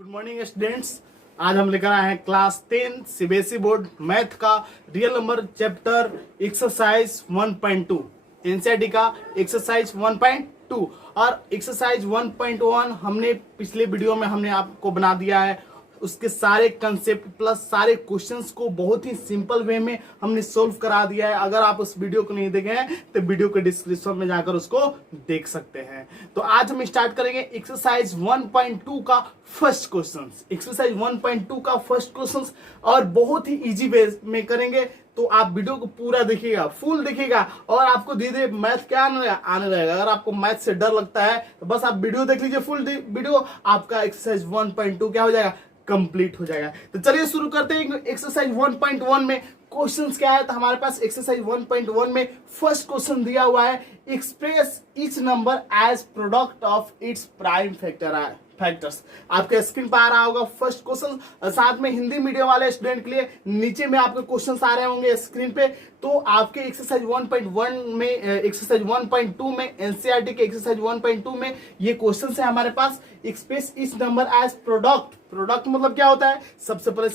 Good morning students. आज हम लेकर आए हैं क्लास 10 सीबीएसई बोर्ड मैथ का real number chapter exercise 1.2 NCERT का एक्सरसाइज 1.2 और एक्सरसाइज 1.1 हमने पिछले वीडियो में हमने आपको बना दिया है। उसके सारे कंसेप्ट प्लस सारे क्वेश्चंस को बहुत ही सिंपल वे में हमने सोल्व करा दिया है। अगर आप उस वीडियो को नहीं देखे हैं तो वीडियो के डिस्क्रिप्शन में जाकर उसको देख सकते हैं। तो आज हम स्टार्ट करेंगे एक्सरसाइज 1.2 का फर्स्ट क्वेश्चन। एक्सरसाइज 1.2 का फर्स्ट क्वेश्चन और बहुत ही इजी वे में करेंगे। तो आप वीडियो को पूरा देखिएगा, फुल देखिएगा और आपको धीरे धीरे मैथ क्या आने रहेगा। अगर आपको मैथ से डर लगता है तो बस आप वीडियो देख लीजिए, फुल वीडियो, आपका एक्सरसाइज 1.2 क्या हो जाएगा, कंप्लीट हो जाएगा। तो चलिए शुरू करते हैं एक्सरसाइज 1.1 में। क्वेश्चंस क्या है तो हमारे पास एक्सरसाइज 1.1 में फर्स्ट क्वेश्चन दिया हुआ है, express each number as product of its prime factors. आपके स्क्रीन पर आ रहा होगा फर्स्ट क्वेश्चन। साथ में हिंदी मीडियम वाले स्टूडेंट के लिए नीचे में आपके क्वेश्चंस आ रहे होंगे स्क्रीन पे। तो आपके एक्सरसाइज 1.1 में एक्सरसाइज 1.2 में एनसीईआरटी के एक्सरसाइज 1.2 में ये क्वेश्चन है हमारे पास, express each number as product. Product मतलब क्या होता है, सबसे पहले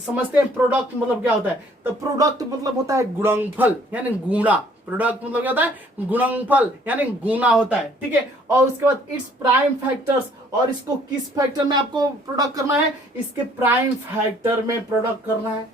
समझते हैं प्रोडक्ट मतलब क्या होता है। तो प्रोडक्ट मतलब होता है गुणनफल यानी गुणा। प्रोडक्ट मतलब क्या होता है, गुणनफल यानी गुना होता है, ठीक है। और उसके बाद इट्स प्राइम फैक्टर्स, और इसको किस फैक्टर में आपको प्रोडक्ट करना है, इसके प्राइम फैक्टर में प्रोडक्ट करना है।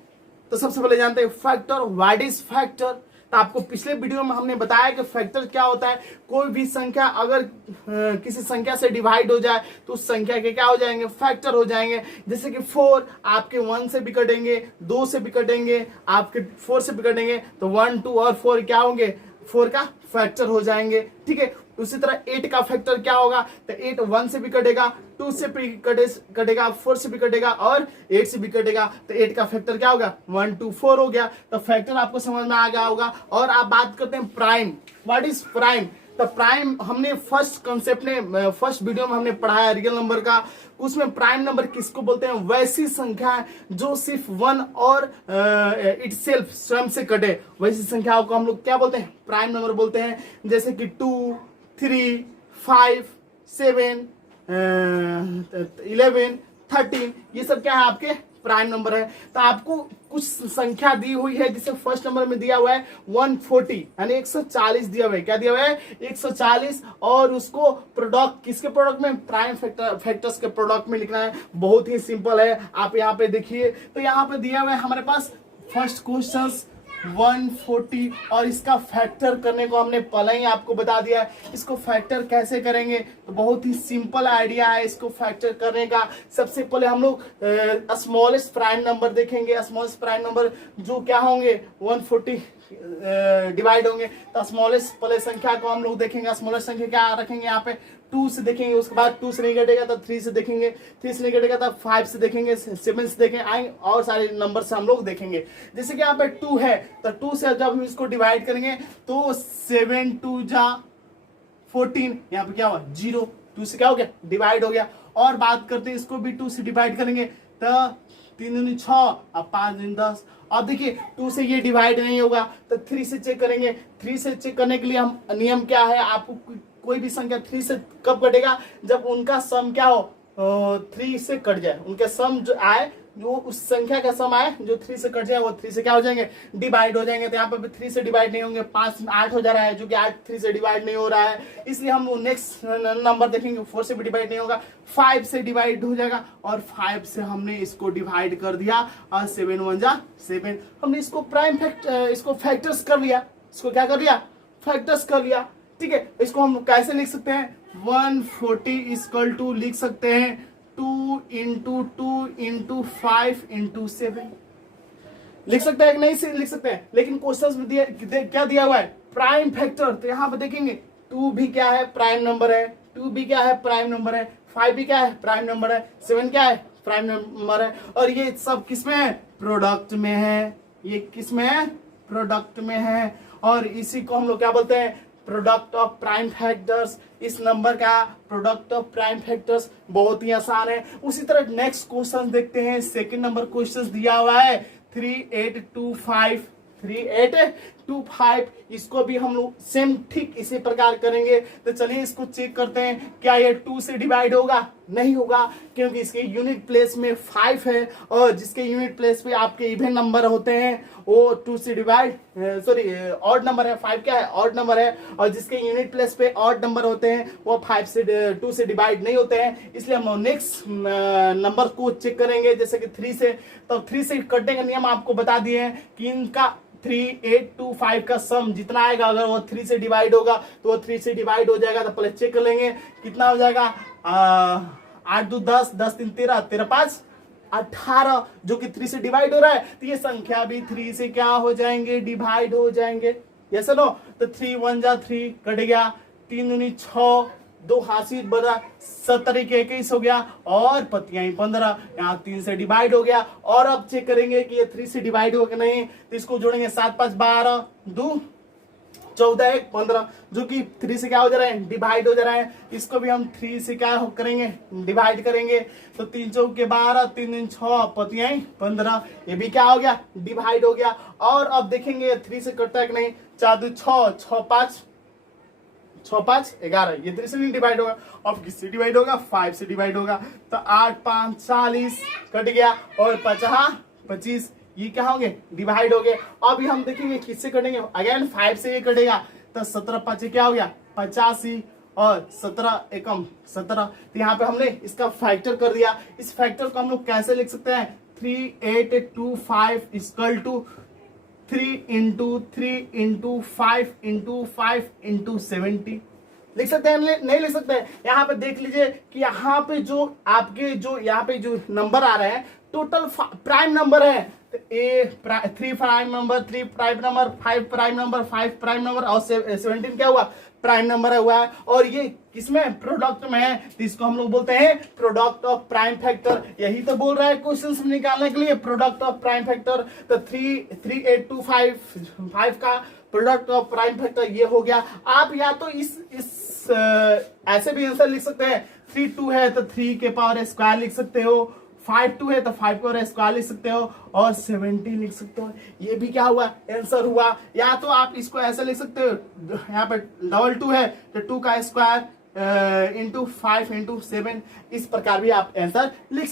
तो सबसे पहले जानते हैं फैक्टर, व्हाट इज फैक्टर। तो आपको पिछले वीडियो में हमने बताया कि फैक्टर क्या होता है। कोई भी संख्या अगर किसी संख्या से डिवाइड हो जाए तो उस संख्या के क्या हो जाएंगे, फैक्टर हो जाएंगे। जैसे कि 4 आपके 1 से भी कटेंगे, 2 से भी कटेंगे, आपके 4 से भी कटेंगे, तो 1, 2 और 4 क्या होंगे, 4 का फैक्टर हो जाएंगे, ठीक है। उसी तरह 8 का फैक्टर क्या होगा, तो 8 1 से भी कटेगा, 2 से भी कटेगा, 4 से भी कटेगा और 8 से भी कटेगा। तो 8 का फैक्टर क्या होगा, 1, 2, 4 हो गया। तो फैक्टर आपको समझ में आ गया होगा। और आप बात करते हैं प्राइम, व्हाट इज प्राइम। तो प्राइम हमने फर्स्ट कंसेप्ट में फर्स्ट वीडियो में हमने पढ़ाया रियल नंबर का। उसमें प्राइम नंबर किसको बोलते हैं, वैसी संख्या है जो सिर्फ 1 और इटसेल्फ स्वयं से कटे, वैसी संख्याओं को हम लोग क्या बोलते हैं, प्राइम नंबर बोलते हैं। जैसे कि 2, 3, 5, 7, 11, 13, ये सब क्या है, आपके प्राइम नंबर है। तो आपको कुछ संख्या दी हुई है जिसे फर्स्ट नंबर में दिया हुआ है 140 यानी 140 दिया हुआ है। क्या दिया हुआ है, 140, और उसको प्रोडक्ट किसके प्रोडक्ट में, प्राइम फैक्टर्स के प्रोडक्ट में लिखना है। बहुत ही सिंपल है, आप यहाँ पे देखिए। तो यहाँ पे दिया हुआ है हमारे पास फर्स्ट क्वेश्चन 140 और इसका फैक्टर करने को हमने पहले ही आपको बता दिया है। इसको फैक्टर कैसे करेंगे, तो बहुत ही सिंपल आइडिया है इसको फैक्टर करने का। सबसे पहले हम लोग स्मॉलेस्ट प्राइम नंबर देखेंगे। स्मॉलेस्ट प्राइम नंबर जो क्या होंगे, 140 डिवाइड होंगे। तो स्मॉलेस्ट पहले संख्या को हम लोग देखेंगे। स्मॉलेस्ट संख्या क्या रखेंगे, यहाँ पे 2 से देखेंगे, उसके बाद 2 से नहीं घटेगा तो 3 से देखेंगे, 3 से नहीं घटेगा तो 5 से देखेंगे, 7 से देखेंगे, आएंगे और सारे नंबर से हम लोग देखेंगे। जैसे कि यहाँ पे 2 है तो 2 से जब हम इसको डिवाइड करेंगे तो 7 2 जा 14, यहाँ पे क्या हुआ 0, 2 से क्या हो गया, डिवाइड हो गया। और बात करते हैं इसको भी 2 से डिवाइड करेंगे तो 3 दूनी 6 और 5 दूनी 10। अब देखिए 2 से ये डिवाइड नहीं होगा तो 3 से चेक करेंगे। 3 से चेक करने के लिए हम नियम क्या है, आपको कोई भी संख्या 3 से कब कटेगा, जब उनका सम क्या हो, 3 से कट जाए। उनके सम जो आए, जो उस संख्या का सम आए जो 3 से कट जाए, वो 3 से क्या हो जाएंगे, डिवाइड हो जाएंगे। तो यहाँ पे 3 से डिवाइड नहीं होंगे, 5 8 हो जा रहा है, जो कि 8 3 से डिवाइड नहीं हो रहा है। इसलिए हम नेक्स्ट नंबर देखेंगे, 4 से भी डिवाइड नहीं होगा, 5 से डिवाइड हो जाएगा। और 5 से हमने इसको डिवाइड कर दिया और 7 1 जा 7। हमने इसको प्राइम इसको फैक्टर्स कर लिया। इसको क्या कर लिया, फैक्टर्स कर लिया, ठीक है। इसको हम कैसे लिख सकते हैं, 140 इक्वल टू लिख सकते हैं 2 इंटू 2 इंटू 5 इंटू 7 लिख सकते हैं कि नहीं से लिख सकते हैं। लेकिन क्वेश्चन में क्या दिया हुआ है, प्राइम फैक्टर। तो यहाँ पे देखेंगे 2 भी क्या है, प्राइम नंबर है, 2 भी क्या है, प्राइम नंबर है, 5 भी क्या है, प्राइम नंबर है, 7 क्या है, प्राइम नंबर है। और ये सब किस में है, प्रोडक्ट में है। ये किस में है, प्रोडक्ट में है। और इसी को हम लोग क्या बोलते हैं, प्रोडक्ट ऑफ प्राइम फैक्टर्स। इस नंबर का प्रोडक्ट ऑफ प्राइम फैक्टर्स बहुत ही आसान है। उसी तरह नेक्स्ट क्वेश्चन देखते हैं। सेकंड नंबर क्वेश्चन दिया हुआ है 3825 25, इसको भी हम लोग सेम ठीक इसी प्रकार करेंगे। तो चलिए इसको चेक करते हैं, क्या ये 2 से डिवाइड होगा? नहीं होगा, क्योंकि इसके यूनिट प्लेस में 5 है, और जिसके यूनिट प्लेस पे आपके इवन नंबर होते हैं वो 2 से डिवाइड, सॉरी ऑड नंबर है, 5 क्या है? ऑड नंबर है, और जिसके यूनिट प्लेस पे ऑड नंबर होते हैं वो 2 से डिवाइड नहीं होते हैं। इसलिए हम नेक्स्ट नंबर को चेक करेंगे, जैसे कि 3 से। तो 3 से कटने का नियम आपको बता दिए हैं कि इनका 3, 8, 2, 5 का सम जितना आएगा, अगर वो 3 से डिवाइड होगा तो वो 3 से डिवाइड हो जाएगा। तो पहले चेक कर लेंगे कितना हो जाएगा। 8 2 10, 10 3 13, 13 5 18, जो कि 3 से डिवाइड हो रहा है। तो ये संख्या भी 3 से क्या हो जाएंगे? डिवाइड हो जाएंगे। Yes no? तो 3 1 जा 3 कट गया, 3 दूनी 6, 2 हासिल बना 17 के 21 हो गया, और पतियां 15, यहाँ 3 से डिवाइड हो गया। और अब चेक करेंगे कि ये 3 से डिवाइड हो कि नहीं, तो इसको जोड़ेंगे 7 5 12, 2 14 1 15, जो कि 3 से क्या हो जा रहा है? डिवाइड हो जा रहा है। इसको भी हम 3 से क्या करेंगे? डिवाइड करेंगे। तो 3 चौके 12, 3 दिन 6, पतियां 15, ये भी क्या हो गया? डिवाइड हो गया। और अब देखेंगे 3 से कटता है कि नहीं। 4 2 6, 6 5, 6 5 11, ये 3 से नहीं डिवाइड होगा। अब किससे डिवाइड होगा? 5 से डिवाइड होगा। तो 8 5 40 कट गया, और 50 25, ये क्या होंगे? डिवाइड हो गए। अभी हम देखेंगे किससे कटेंगे। अगेन 5 से ये कटेगा, तो 17 5 क्या हो गया? 85, और 17 एकम 17। तो यहाँ पे हमने इसका फैक्टर कर दिया। इस फैक्टर को हम लोग कैसे लिख सकते हैं? 3 8 2 5 equal to 3 into 3 into 5 into 5 into 70 लिख सकते हैं? नहीं लिख सकते हैं। यहाँ पे देख लीजिए कि यहाँ पे जो आपके जो यहाँ पे जो नंबर आ रहे हैं टोटल प्राइम नंबर है। तो ए 3 prime number, 3 prime number, 5 prime number, 5 prime number, और 17 क्या हुआ? प्राइम नंबर हुआ है। और ये किसमें? प्रोडक्ट में है। तो इसको हम लोग बोलते हैं प्रोडक्ट ऑफ प्राइम फैक्टर। यही तो बोल रहा है क्वेश्चन निकालने के लिए, प्रोडक्ट ऑफ प्राइम फैक्टर। तो 3 8 2 5 का प्रोडक्ट ऑफ प्राइम फैक्टर ये हो गया। आप या तो इस ऐसे भी आंसर लिख सकते हैं। 3 2 है तो 3 के पावर स्क्वायर लिख सकते हो, 5 2 है तो 5 पावर स्क्वायर लिख सकते हो, और 70 लिख सकते हो। ये भी क्या हुआ? आंसर हुआ। या तो आप इसको ऐसे लिख सकते हो, यहाँ पे 2 2 है तो 2 का स्क्वायर इंटू 5 इंटू 7, इस प्रकार भी आप आंसर लिख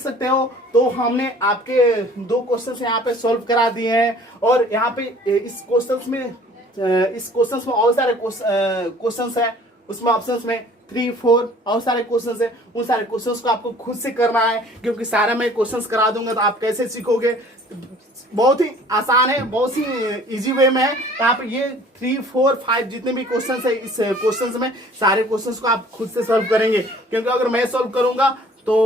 सकते हो। तो हमने आपके 2 क्वेश्चन यहाँ पे सॉल्व करा दिए हैं। और यहाँ पे इस क्वेश्चन में और सारे क्वेश्चंस है, उसमें ऑप्शंस में 3 4 और सारे क्वेश्चंस है। उन सारे क्वेश्चंस को आपको खुद से करना है, क्योंकि सारा मैं क्वेश्चंस करा दूंगा तो आप कैसे सीखोगे? बहुत ही आसान है, बहुत ही इजी वे में है। आप ये 3 4 5 जितने भी क्वेश्चंस है, इस क्वेश्चंस में सारे क्वेश्चंस को आप खुद से सॉल्व करेंगे, क्योंकि अगर मैं सॉल्व करूंगा तो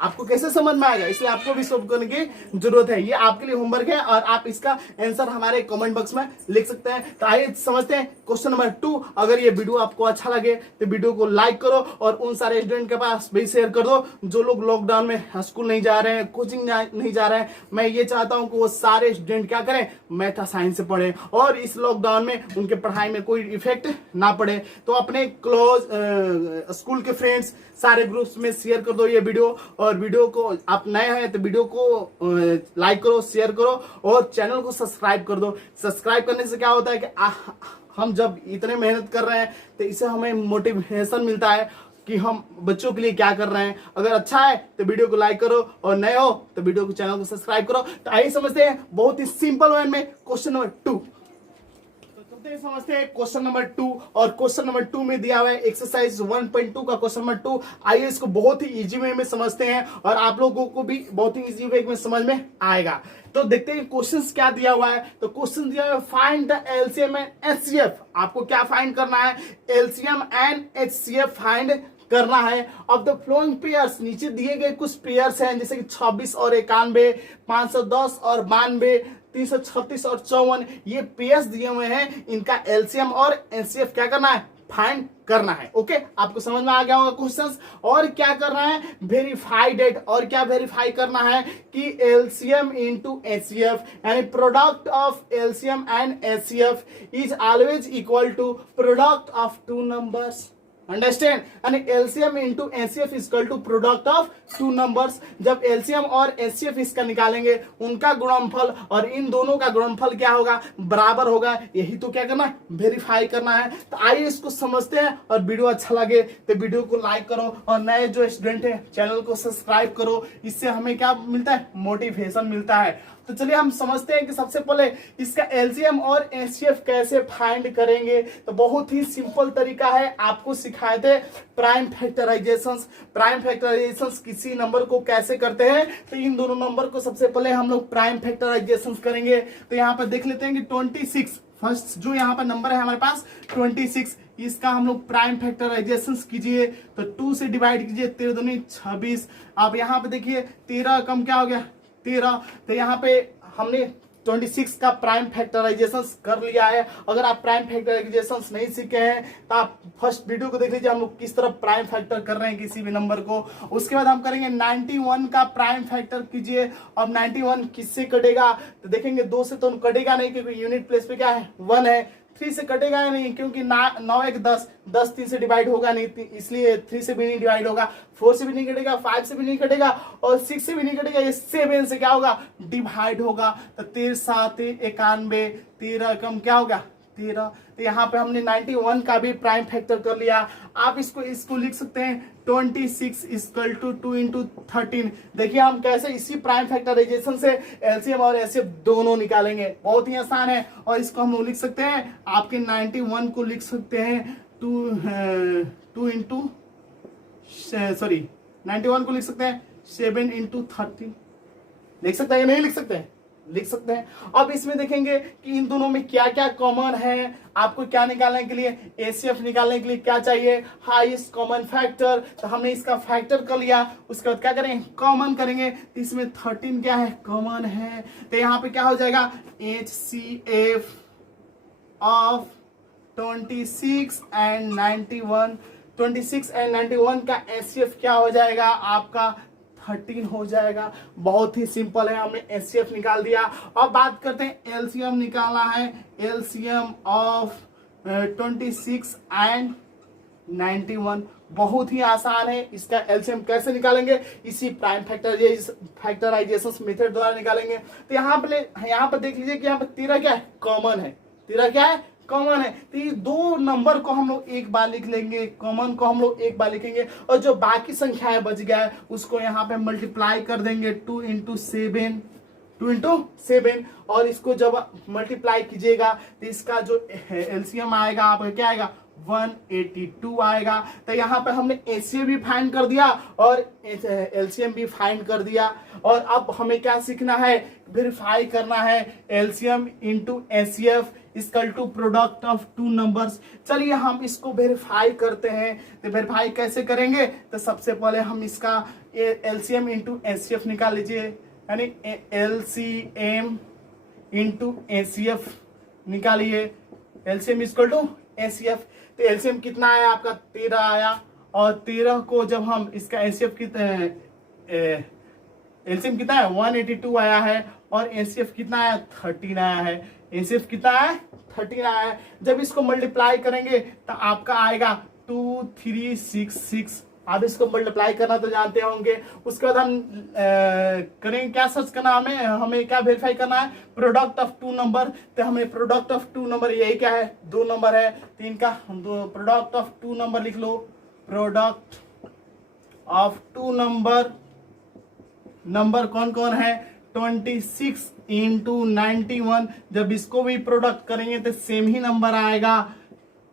आपको कैसे समझ में आएगा? इसलिए आपको भी सॉल्व करने की जरूरत है। ये आपके लिए होमवर्क है, और आप इसका आंसर हमारे कमेंट बॉक्स में लिख सकते हैं। तो आइए समझते हैं क्वेश्चन नंबर 2। अगर ये वीडियो आपको अच्छा लगे तो वीडियो को लाइक करो, और उन सारे स्टूडेंट के पास भी शेयर कर दो जो लोग लॉकडाउन में स्कूल नहीं जा रहे हैं, कोचिंग नहीं जा रहे हैं। मैं ये चाहता हूँ कि वो सारे स्टूडेंट क्या करें? मैथ साइंस से पढ़े, और इस लॉकडाउन में उनके पढ़ाई में कोई इफेक्ट ना पड़े। तो अपने क्लोज स्कूल के फ्रेंड्स सारे ग्रुप्स में शेयर कर दो ये वीडियो। और वीडियो को आप नए हैं तो वीडियो को लाइक करो, शेयर करो, और चैनल को सब्सक्राइब कर दो। सब्सक्राइब करने से क्या होता है कि हम जब इतने मेहनत कर रहे हैं तो इससे हमें मोटिवेशन मिलता है कि हम बच्चों के लिए क्या कर रहे हैं। अगर अच्छा है तो वीडियो को लाइक करो, और नए हो तो वीडियो को चैनल को सब्सक्राइब करो। तो आइए समझते हैं बहुत ही सिंपल वे में क्वेश्चन नंबर 2। समझते हैं क्वेश्चन नंबर 2। और क्वेश्चन नंबर 2 में दिया हुआ है एक्सरसाइज 1.2 का क्वेश्चन नंबर 2। आइए इसको बहुत ही इजी वे में समझते हैं, और आप लोगों को भी बहुत ही इजी वे में समझ में आएगा। तो देखते हैं क्वेश्चंस क्या दिया हुआ है। तो क्वेश्चन दिया हुआ है find the LCM and HCF. आपको क्या फाइंड करना है? एलसीएम एंड एचसीएफ फाइंड करना है। अब द फ्लोइंग पेयर्स, नीचे दिए गए कुछ पेयर्स हैं, जैसे कि 26 और 91, 510 और 92, 336 और 54, ये पेयर्स दिए हुए हैं। इनका एलसीएम और एचसीएफ क्या करना है? फाइंड करना है। ओके, आपको समझ में आ गया होगा क्वेश्चंस। और क्या करना है? Verify that. और क्या वेरीफाई करना है कि एलसीएम इंटू एचसीएफ, यानी product of LCM and HCF is always equal to product of 2 numbers. Understand. यानी LCM into HCF equal to product of two numbers. जब एलसीएम और एचसीएफ इसका निकालेंगे उनका गुणनफल और इन दोनों का गुणनफल क्या होगा, बराबर होगा। यही तो क्या करना है, वेरीफाई करना है। तो आइए इसको समझते हैं, और वीडियो अच्छा लगे तो वीडियो को लाइक करो, और नए जो स्टूडेंट है चैनल को सब्सक्राइब करो। इससे हमें क्या मिलता है, मोटिवेशन मिलता है। तो चलिए हम समझते हैं कि सबसे पहले इसका एलसीएम और एचसीएफ कैसे फाइंड करेंगे। तो बहुत ही सिंपल तरीका है, आपको सिखाए थे प्राइम फैक्टराइजेशंस। प्राइम फैक्टराइजेशंस किसी नंबर को कैसे करते हैं, तो इन दोनों नंबर को सबसे पहले हम लोग प्राइम फैक्टराइजेशंस करेंगे। तो यहाँ पर देख लेते हैं कि 26 फर्स्ट जो यहाँ पर नंबर है हमारे पास 26, इसका हम लोग प्राइम फैक्टराइजेशंस कीजिए। तो 2 से डिवाइड कीजिए, 13 दूनी 26। अब यहाँ पे देखिए 13 कम क्या हो गया 13। तो यहाँ पे हमने 26 का प्राइम फैक्टराइजेशन कर लिया है। अगर आप प्राइम फैक्टराइजेशन नहीं सीखे हैं तो आप फर्स्ट वीडियो को देख लीजिए, हम लोग किस तरह प्राइम फैक्टर कर रहे हैं किसी भी नंबर को। उसके बाद हम करेंगे 91 का प्राइम फैक्टर कीजिए। अब 91 किससे कटेगा, तो देखेंगे 2 से तो कटेगा नहीं, क्योंकि यूनिट प्लेस पे क्या है 1 है। 3 से कटेगा ही नहीं, क्योंकि 9 1 10, 10 3 से डिवाइड होगा नहीं, इसलिए 3 से भी नहीं डिवाइड होगा। 4 से भी नहीं कटेगा, 5 से भी नहीं कटेगा, और 6 से भी नहीं कटेगा। ये 7 से क्या होगा, डिवाइड होगा। तो 13 7 91, 13 कम क्या होगा 13। तो यहाँ पे हमने 91 का भी प्राइम फैक्टर कर लिया। आप इसको लिख सकते हैं 26 इक्वल टू 2 इंटू 13। देखिए हम कैसे इसी प्राइम फैक्टराइजेशन से एलसीएम और एचसीएफ दोनों निकालेंगे, बहुत ही आसान है। और इसको हम लोग लिख सकते हैं, आपके 91 को लिख सकते हैं 2 इंटू 91 को लिख सकते हैं 7 इंटू 13। लिख सकते हैं या नहीं लिख सकते हैं, लिख सकते हैं। अब इसमें देखेंगे कि इन दोनों में क्या क्या कॉमन है। आपको क्या निकालने के लिए, एचसीएफ निकालने के लिए क्या चाहिए, हाईएस्ट कॉमन फैक्टर। तो हमने इसका फैक्टर कर लिया, उसके बाद क्या करेंगे, कॉमन करेंगे। तो इसमें 13 क्या है, कॉमन है। तो यहाँ पे क्या हो जाएगा, एचसीएफ ऑफ 26 एंड 91, 26 एंड 91 का एचसीएफ क्या हो जाएगा, आपका 13 हो जाएगा। बहुत ही सिंपल है, हमने एचसीएफ निकाल दिया। अब बात करते हैं एलसीएम निकालना है। एलसीएम ऑफ 26 एंड 91 बहुत ही आसान है। इसका एलसीएम कैसे निकालेंगे, इसी प्राइम फैक्टराइजेशन मेथड द्वारा निकालेंगे। तो यहाँ पे देख लीजिए कि यहाँ पे 13 क्या है, कॉमन है। 13 क्या है, कॉमन है। तो ये दो नंबर को हम लोग एक बार लिख लेंगे, कॉमन को हम लोग एक बार लिखेंगे, और जो बाकी संख्याएं बच गया है उसको यहाँ पे मल्टीप्लाई कर देंगे 2 इंटू 7, और इसको जब मल्टीप्लाई कीजिएगा तो इसका जो एलसीएम आएगा आपका क्या आएगा, 182 आएगा। तो यहाँ पे हमने एचसीएफ भी फाइंड कर दिया और एलसीएम भी फाइंड कर दिया। और अब हमें क्या सीखना है, वेरीफाई करना है LCM into HCF equal to product of two numbers. चलिए हम इसको वेरीफाई करते हैं। तो वेरीफाई कैसे करेंगे, तो सबसे पहले हम इसका एलसीएम इंटू एचसीएफ निकाल लीजिए, यानी एलसीएम इंटू एचसीएफ निकालिए। एलसीएम इक्वल टू एचसीएफ, तो एलसीएम कितना आया आपका, 13 आया। और 13 को जब हम इसका एचसीएफ एलसीएम कितना है, 182 आया है, और एचसीएफ कितना आया, 13 आया है। एचसीएफ कितना है, 13 आया है। जब इसको मल्टीप्लाई करेंगे तो आपका आएगा 2366। आप इसको मल्टीप्लाई करना तो जानते होंगे। उसके बाद हम करेंगे क्या, सर्च करना, हमें क्या वेरीफाई करना है, प्रोडक्ट ऑफ टू नंबर। तो हमें प्रोडक्ट ऑफ टू नंबर, यही क्या है, दो नंबर है, तो इनका प्रोडक्ट ऑफ टू नंबर लिख लो। प्रोडक्ट ऑफ टू नंबर कौन कौन है, 26 इंटू 91। जब इसको भी प्रोडक्ट करेंगे तो सेम ही नंबर आएगा,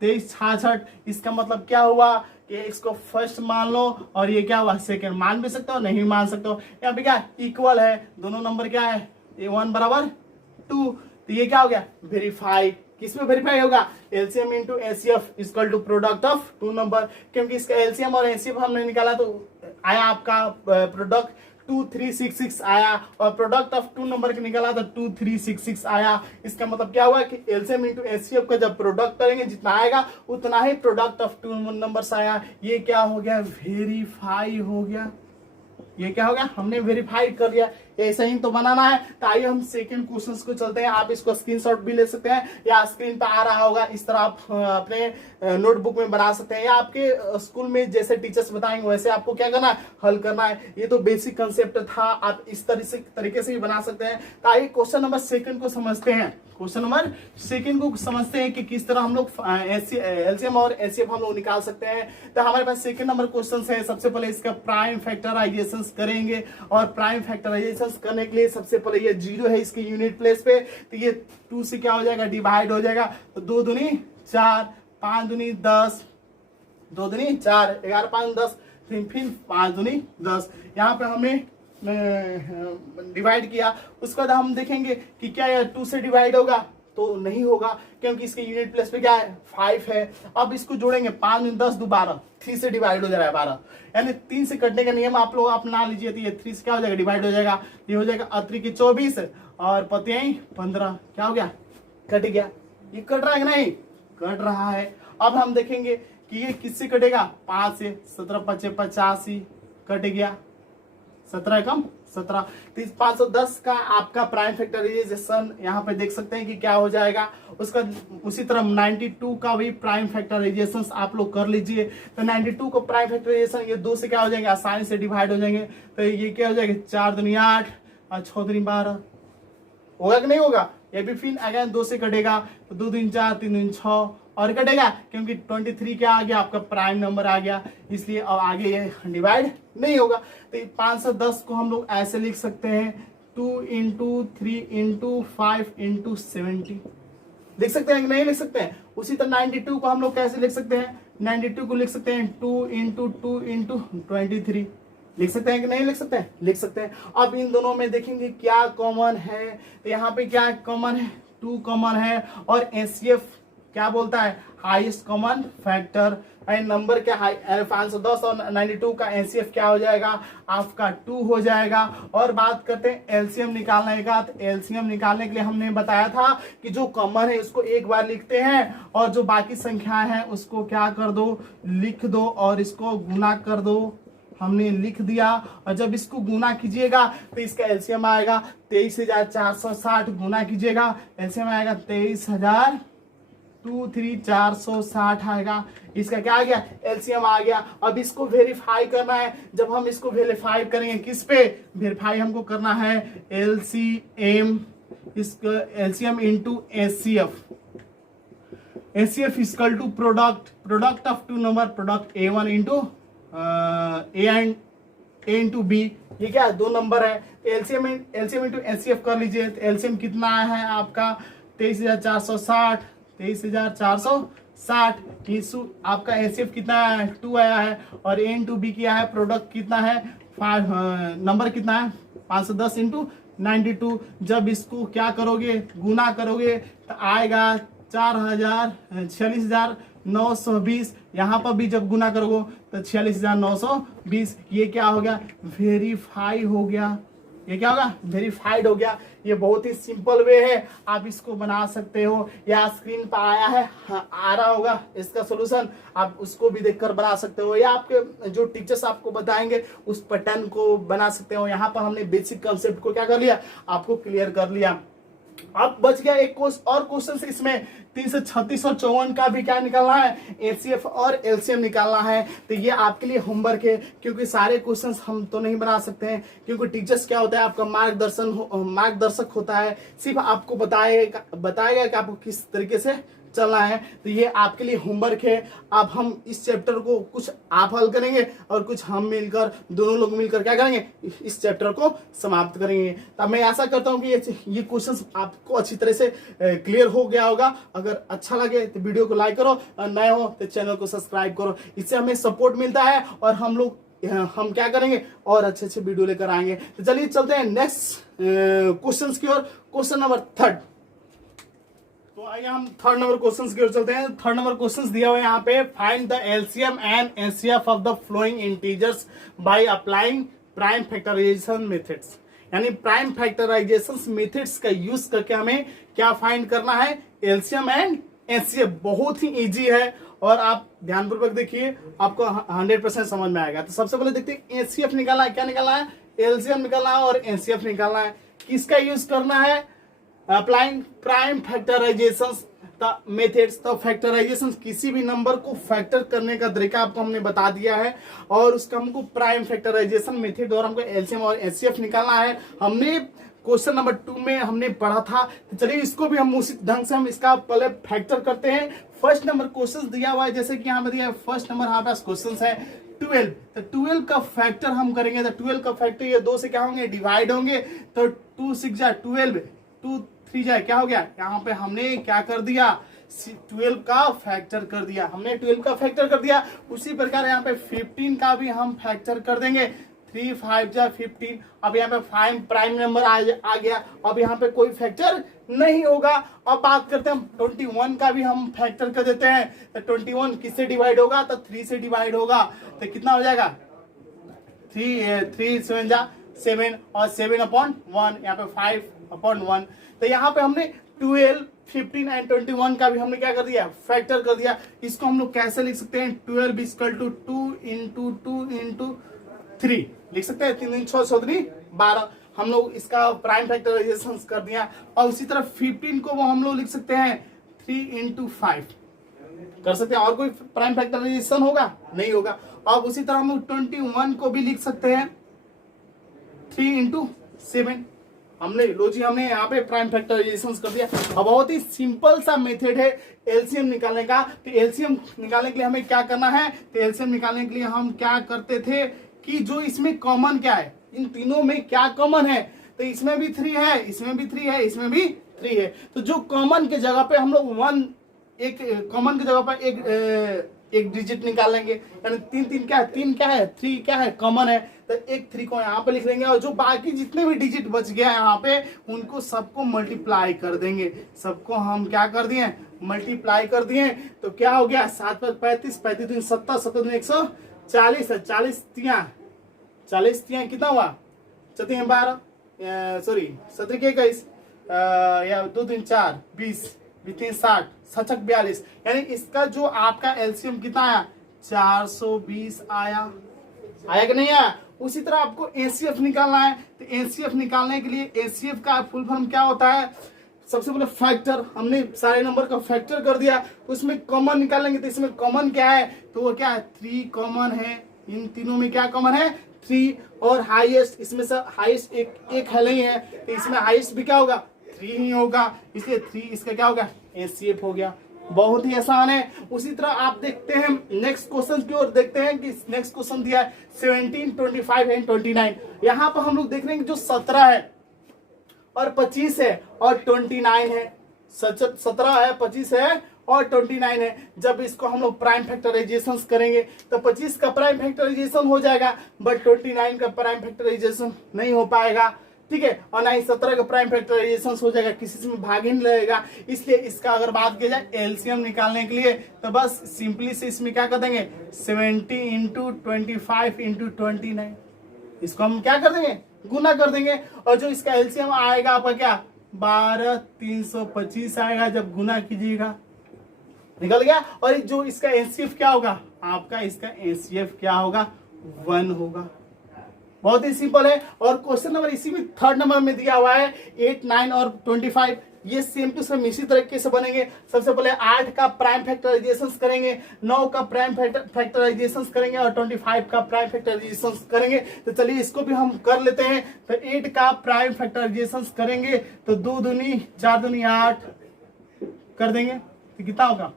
2366। इसका मतलब क्या हुआ कि इसको फर्स्ट मान लो और ये क्या हुआ, सेकंड। मान भी सकते हो, नहीं मान सकते हो। यहाँ पे क्या इक्वल है, दोनों नंबर क्या है, 1 बराबर 2। तो ये क्या हो गया, वेरीफाई। किसमें वेरीफाई होगा, LCM into HCF equal to product of two number. क्योंकि इसका एलसीएम और एचसीएफ हमने निकाला तो आया आपका प्रोडक्ट 2366 आया, और प्रोडक्ट ऑफ टू नंबर का निकाला तो 2366 आया। इसका मतलब क्या हुआ कि एलसीएम इंटू एचसीएफ का जब प्रोडक्ट करेंगे जितना आएगा उतना ही प्रोडक्ट ऑफ टू नंबर्स आया। ये क्या हो गया, वेरीफाई हो गया। ये क्या हो गया, हमने वेरीफाई कर लिया। ऐसा ही तो बनाना है। तो आइए हम सेकंड क्वेश्चन को चलते हैं। आप इसको स्क्रीनशॉट भी ले सकते हैं या स्क्रीन पे आ रहा होगा इस तरह आप अपने नोटबुक में बना सकते हैं, या आपके स्कूल में जैसे टीचर्स बताएंगे वैसे आपको क्या करना है, हल करना है। ये तो बेसिक कंसेप्ट था, आप इस तरीके से भी बना सकते हैं। तो आइए क्वेश्चन नंबर सेकंड को समझते हैं। क्वेश्चन नंबर सेकंड को समझते हैं कि किस तरह हम लोग एलसीएम और एचसीएफ हम लोग निकाल सकते हैं। तो हमारे पास सेकंड नंबर क्वेश्चन है। सबसे पहले इसका प्राइम फैक्टराइजेशन करेंगे, और प्राइम फैक्टराइजेशन करने के लिए सबसे पहले ये 0 है इसके यूनिट प्लेस पे, तो ये 2 से क्या हो जाएगा, डिवाइड हो जाएगा। तो 2 दूनी 4, 5 दूनी 10, 2 दूनी 4, 11 5 10, फिर 5 दूनी 10। यहाँ पे हमने डिवाइड किया, उसके बाद हम देखेंगे कि क्या यह 2 से डिवाइड होगा, तो नहीं होगा, क्योंकि इसके यूनिट प्लेस पे क्या है, 5 है। अब इसको जोड़ेंगे, 5 दूनी 10, 2 12, 3 से डिवाइड हो जा रहा है 12, यानी 3 से कटने का नियम आप लोग अपना लीजिए। तो ये 3 से क्या हो जाएगा, डिवाइड हो जाएगा। ये हो जाएगा 3 की 24 और 15, क्या हो गया, कट गया। ये कट रहा है कि नहीं, कट रहा है। अब हम देखेंगे कि ये किससे कटेगा, 5 से। 17 5 85 कट गया, 17 कम 17। तो 510 का आपका प्राइम फैक्टराइजेशन यहाँ पे देख सकते हैं कि क्या हो जाएगा। उसका उसी तरह 92 का भी प्राइम फैक्टराइजेशन आप लोग कर लीजिए। तो 92 को प्राइम फैक्टराइजेशन ये 2 से क्या हो जाएंगे, आसानी से डिवाइड हो जाएंगे। तो ये क्या हो जाएगा, 4 दूनी 8 और 6 दूनी 12, होगा कि नहीं होगा। ये भी फिर अगेन 2 से कटेगा, तो 2 दूनी 4, 3 दूनी 6 और कटेगा, क्योंकि 23 क्या आ गया, आपका प्राइम नंबर आ गया, इसलिए अब आगे ये डिवाइड नहीं होगा। तो 510 को हम लोग ऐसे लिख सकते हैं, 2 × 3 × 5 × 70 लिख सकते हैं कि नहीं लिख सकते हैं। उसी तरह 92 को हम लोग कैसे लिख सकते हैं, 92 को लिख सकते हैं 2 × 2 × 23 लिख सकते हैं कि नहीं लिख सकते हैं, लिख सकते हैं। अब इन दोनों में देखेंगे क्या कॉमन है। तो यहाँ पे क्या कॉमन है, 2 कॉमन है, और एचसीएफ क्या बोलता है, हाईएस्ट कॉमन फैक्टर। नंबर क्या है, 510 और 92 का एचसीएफ क्या हो जाएगा, आपका 2 हो जाएगा। और बात करते हैं एलसीएम निकालने का। तो एलसीएम निकालने के लिए हमने बताया था कि जो कॉमन है उसको एक बार लिखते हैं, और जो बाकी संख्याएं हैं उसको क्या कर दो, लिख दो, और इसको गुना कर दो। हमने लिख दिया, और जब इसको गुना कीजिएगा तो इसका एलसीएम आएगा 23,460। गुना कीजिएगा, एलसीएम आएगा 23,460 आएगा। इसका क्या आ गया, एलसीएम आ गया। अब इसको वेरीफाई करना है। जब हम इसको वेरीफाई करेंगे, किस पे वेरीफाई हमको करना है, एलसीएम, इसका LCM into HCF. HCF equal to product of 2 number, product A1 into A into B. ये क्या 2 नंबर है, एलसीएम इंटू एचसीएफ कर लीजिए। तो एलसीएम कितना है आपका, 23,460, 23,460। इशू आपका एचसीएफ कितना है, 2 आया है, और ए इंटू बी किया है, प्रोडक्ट कितना है, 5, नंबर कितना है 510 इंटू 92। जब इसको क्या करोगे, गुना करोगे, तो आएगा 46,920। यहाँ पर भी जब गुना करोगे तो 46,920। ये क्या हो गया, वेरीफाई हो गया। ये क्या होगा, वेरीफाइड हो गया। ये बहुत ही सिंपल वे है, आप इसको बना सकते हो। या स्क्रीन पर आया है, हाँ, आ रहा होगा इसका सोल्यूशन, आप उसको भी देखकर बना सकते हो, या आपके जो टीचर्स आपको बताएंगे उस पैटर्न को बना सकते हो। यहाँ पर हमने बेसिक कंसेप्ट को क्या कर लिया, आपको क्लियर कर लिया। अब बच गया एक और क्वेश्चन इसमें, 336 और 54 का भी क्या निकालना है, एचसीएफ और एलसीएम निकालना है। तो ये आपके लिए होमवर्क है, क्योंकि सारे क्वेश्चंस हम तो नहीं बना सकते हैं, क्योंकि टीचर्स क्या होता है, आपका मार्गदर्शक होता है, सिर्फ आपको बताएगा कि आपको किस तरीके से चलना है। तो ये आपके लिए होमवर्क है। अब हम इस चैप्टर को कुछ आप हल करेंगे और कुछ हम मिलकर, दोनों लोग मिलकर क्या करेंगे, इस चैप्टर को समाप्त करेंगे। तो मैं आशा करता हूं कि ये क्वेश्चंस आपको अच्छी तरह से क्लियर हो गया होगा। अगर अच्छा लगे तो वीडियो को लाइक करो, और नए हो तो चैनल को सब्सक्राइब करो। इससे हमें सपोर्ट मिलता है, और हम क्या करेंगे, और अच्छे वीडियो लेकर आएंगे। तो चलिए चलते हैं नेक्स्ट क्वेश्चन की ओर। Question number 3। तो आइए हम 3rd नंबर क्वेश्चन की ओर चलते हैं। 3rd नंबर क्वेश्चन दिया हुआ है यहाँ पे, find the LCM and HCF of the following integers by applying prime factorization methods. यानी प्राइम फैक्टराइजेशन मेथड्स का यूज करके हमें क्या फाइंड करना है, एलसीएम एंड एचसीएफ। बहुत ही इजी है, और आप ध्यानपूर्वक देखिए, आपको 100% समझ में आएगा। तो सबसे पहले देखते हैं एचसीएफ निकाला है, क्या निकाला है, एलसीएम निकालना है और एनसीएफ निकालना है। किसका यूज करना है? Applying prime factorization methods. तो फैक्टराइजेशन किसी भी नंबर को फैक्टर करने का तरीका आपको हमने बता दिया है और उसका हमको प्राइम फैक्टराइजेशन मेथड और हमको एलसीएम और एचसीएफ निकालना है। हमने क्वेश्चन नंबर 2 में हमने पढ़ा था। तो चलिए इसको भी हम उसी ढंग से हम इसका पहले फैक्टर करते हैं। फर्स्ट नंबर क्वेश्चन दिया हुआ है, जैसे कि यहाँ पे दिया है फर्स्ट नंबर हमारे पास क्वेश्चन है 12। तो 12 का फैक्टर हम करेंगे। तो 12 का फैक्टर ये 2 से क्या होंगे? डिवाइड होंगे। तो 2 6 जा 12, 2 3 जाए क्या हो गया? यहाँ पे हमने क्या कर दिया? 12 का फैक्टर कर दिया। हमने 12 का फैक्टर कर दिया। उसी प्रकार यहाँ पे 15 का भी हम फैक्टर कर देंगे। 3 5 जा 15। अब यहाँ पे 5 प्राइम नंबर आ गया। अब यहाँ पे कोई फैक्टर नहीं होगा। अब बात करते हैं हम 21 का भी हम फैक्टर कर देते हैं। तो 21 किससे डिवाइड होगा? तो 3 से डिवाइड होगा। तो कितना हो जाएगा? 3 7 जा 7 और 7/1, यहाँ पे 5/1। तो यहाँ पे हमने 12, 15 एंड 21 का भी हमने क्या कर दिया? फैक्टर कर दिया। इसको हम लोग कैसे लिख सकते हैं? 12 = 2 × 2 × 3 लिख सकते हैं। 3 3 6 14 12। हम लोग इसका प्राइम फैक्टराइजेशन कर दिया। और उसी तरह 15 को वो हम लोग लिख सकते हैं 3 × 5 कर सकते हैं। और कोई प्राइम फैक्टराइजेशन होगा? नहीं होगा। अब उसी तरह हम लोग 21 को भी लिख सकते हैं 3 × 7। हमने यहाँ पे प्राइम फैक्टराइजेशन कर दिया। अब बहुत ही सिंपल सा मेथड है एलसीएम निकालने का। तो एलसीएम निकालने के लिए हमें क्या करना है? तो एलसीएम निकालने के लिए हम क्या करते थे कि जो इसमें कॉमन क्या है, इन तीनों में क्या कॉमन है? तो इसमें भी 3 है, इसमें भी 3 है, इसमें भी 3 है। तो जो कॉमन के जगह पे हम लोग एक कॉमन की जगह पर एक डिजिट निकाल लेंगे। यानी 3 क्या है? 3 क्या है? 3 क्या है? कॉमन है। तो एक 3 को यहाँ पे लिख लेंगे और जो बाकी जितने भी डिजिट बच गया है यहाँ पे उनको सबको मल्टीप्लाई कर देंगे। सबको हम क्या कर दिए? मल्टीप्लाई कर दिए। तो क्या हो गया? 7 × 35, 35 × 70, 70 × 140 है। 40 तिया कितना हुआ? 4 12, सॉरी 17 के 21, या 2 3 4 20, 3 60, 7 42। यानी इसका जो आपका एलसीएम कितना आया? 420 आया कि नहीं आया? उसी तरह आपको एचसीएफ निकालना है। तो एचसीएफ निकालने के लिए एचसीएफ का फुल फॉर्म क्या होता है? सबसे पहले फैक्टर। हमने सारे नंबर का फैक्टर कर दिया। उसमें कॉमन निकालेंगे। तो इसमें कॉमन क्या है? तो वो क्या है? 3 कॉमन है। इन तीनों में क्या कॉमन है? 3। और हाईएस्ट, इसमें से हाईएस्ट एक है नहीं है। तो इसमें हाईएस्ट भी क्या होगा? 3 ही होगा। इसलिए 3 इसका क्या होगा? एचसीएफ हो गया। बहुत ही आसान है। उसी तरह आप देखते हैं नेक्स्ट क्वेश्चन की ओर देखते हैं कि नेक्स्ट क्वेश्चन दिया है 17, 25 एंड 29। यहाँ पर हम लोग देख रहे हैं कि जो 17 है और 25 है और 29 है। 17 है, 25 है और 29 है। जब इसको हम लोग प्राइम फैक्टराइजेशन करेंगे तो 25 का प्राइम फैक्टराइजेशन हो जाएगा, बट 29 का प्राइम फैक्टराइजेशन नहीं हो पाएगा। ठीक है। और ना ही 17 का प्राइम फैक्टराइजेशन हो जाएगा, किसी में भाग ही नहीं लगेगा। इसलिए इसका अगर बात की जाए एलसीएम निकालने के लिए तो बस सिंपली से इसमें क्या कर देंगे? 70 × 25 × 29। इसको हम क्या कर देंगे? गुना कर देंगे। और जो इसका एलसीएम आएगा आपका क्या? 12,325 आएगा। जब गुना कीजिएगा निकल गया। और जो इसका एचसीएफ क्या होगा? आपका इसका एचसीएफ क्या होगा? 1 होगा। बहुत ही सिंपल है। और क्वेश्चन नंबर इसी में 3rd नंबर में दिया हुआ है 8, 9 और 25। ये सेम टू सेम इसी तरीके से बनेंगे। सबसे पहले 8 का प्राइम फैक्टराइजेशन करेंगे, 9 का प्राइम फैक्टराइजेशन करेंगे और 25 का प्राइम फैक्टराइजेशन करेंगे। तो चलिए इसको भी हम कर लेते हैं। तो 8 का प्राइम फैक्टराइजेशन करेंगे तो 2 दूनी 4 दूनी 8 कर देंगे। तो कितना होगा?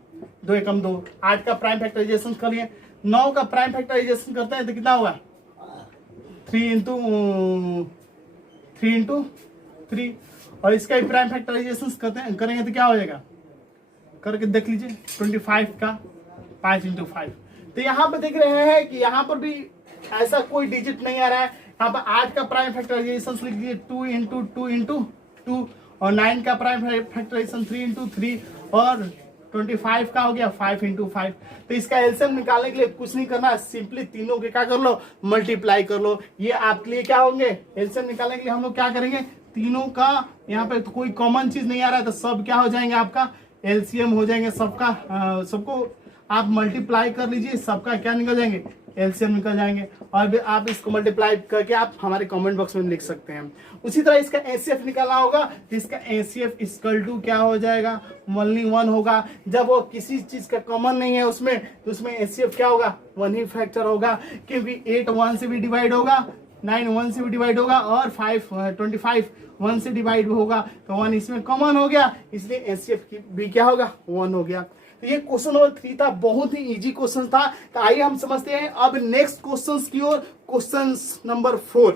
2 एकम 2। 8 का प्राइम फैक्टराइजेशन करिए। 9 का प्राइम फैक्टराइजेशन करते हैं तो कितना होगा? 3 × 3। और इसका भी प्राइम फैक्टराइजेशन करेंगे तो क्या हो जाएगा? करके देख लीजिए। 25 का 5 × 5। तो यहाँ पे देख रहे हैं कि यहाँ पर भी ऐसा कोई डिजिट नहीं आ रहा है। यहाँ पर 8 का प्राइम फैक्टराइजेशन लिख दीजिए 2 × 2 × 2। और 9 का प्राइम फैक्टराइजेशन 3 × 3। और 25 का हो गया 5 × 5। तो इसका एलसीएम निकालने के लिए कुछ नहीं करना, सिंपली तीनों के क्या कर लो? मल्टीप्लाई कर लो। ये आपके लिए क्या होंगे? एलसीएम निकालने के लिए हम लोग क्या करेंगे? तीनों का यहाँ पे तो कोई कॉमन चीज नहीं आ रहा है तो सब क्या हो जाएंगे? आपका एलसीएम हो जाएंगे सबका। सबको आप मल्टीप्लाई कर लीजिए, सबका क्या निकल जाएंगे, एलसीएम निकल जाएंगे। और भी आप इसको मल्टीप्लाई करके आप हमारे कमेंट बॉक्स में लिख सकते हैं। उसी तरह इसका एचसीएफ निकालना होगा, तो इसका एचसीएफ इक्वल टू क्या हो जाएगा, ओनली 1 होगा। जब वो किसी चीज का कॉमन नहीं है उसमें, तो उसमें एचसीएफ क्या होगा, 1 ही फैक्टर होगा, क्योंकि 8 1 से भी डिवाइड होगा, 9 1 से भी डिवाइड होगा, और 25 1 से डिवाइड होगा, तो 1 इसमें कॉमन हो गया, इसलिए एचसीएफ की भी क्या होगा, 1 हो गया। तो ये क्वेश्चन नंबर 3 था, बहुत ही इजी क्वेश्चन था। तो आइए हम समझते हैं अब नेक्स्ट क्वेश्चन की ओर। क्वेश्चन नंबर 4,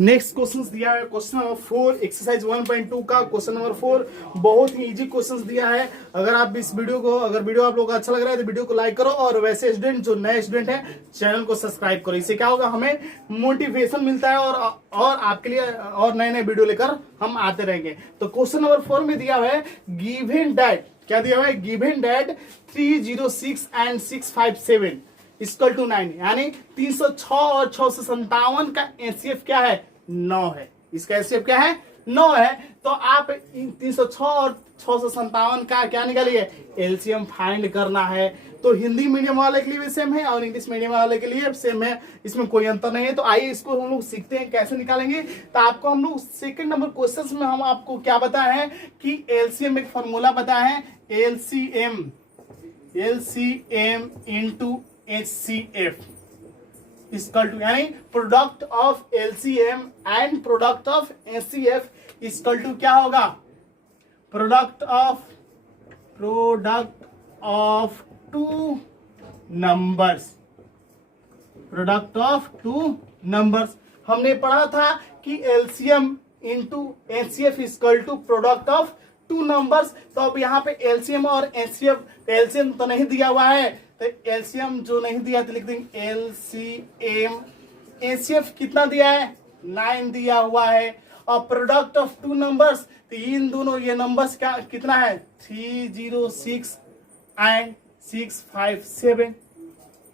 नेक्स्ट क्वेश्चन दिया है, क्वेश्चन नंबर 4 एक्सरसाइज 1.2 का क्वेश्चन नंबर 4। बहुत ही इजी क्वेश्चन दिया है। अगर आप इस वीडियो को, अगर वीडियो आप लोगों को अच्छा लग रहा है तो वीडियो को लाइक करो, और वैसे स्टूडेंट जो नए स्टूडेंट है चैनल को सब्सक्राइब करो। इससे क्या होगा, हमें मोटिवेशन मिलता है और आपके लिए और नए नए वीडियो लेकर हम आते रहेंगे। तो क्वेश्चन नंबर 4 में दिया हुआ है गिवन दैट, क्या दिया हुआ है, given that 306 and 657 equal to 9, यानी 306 और 657 का एचसीएफ क्या है, 9 है। इसका एचसीएफ क्या है, 9 है। तो आप 306 और 657 का क्या निकालिए, एलसीएम फाइंड करना है। तो हिंदी मीडियम वाले के लिए भी सेम है और इंग्लिश मीडियम वाले के लिए सेम है, इसमें कोई अंतर नहीं है। तो आइए इसको हम लोग सीखते हैं कैसे निकालेंगे। तो आपको हम लोग सेकंड नंबर क्वेश्चन में हम आपको क्या बताया है कि एलसीएम एक फॉर्मूला बताया है, LCM into HCF equal to, यानी product of LCM and product of HCF equal to क्या होगा, product of two numbers, product of two numbers. हमने पढ़ा था कि LCM into HCF equal to product of two numbers. तो अब यहाँ पे LCM और HCF, LCM तो नहीं दिया हुआ है, तो एलसीएम जो नहीं दिया तो लिख देंगे एलसीएम। एचसीएफ कितना दिया है, 9 दिया हुआ है। और प्रोडक्ट ऑफ टू नंबर्स, तो इन दोनों ये नंबर्स का कितना है, 306 एंड 657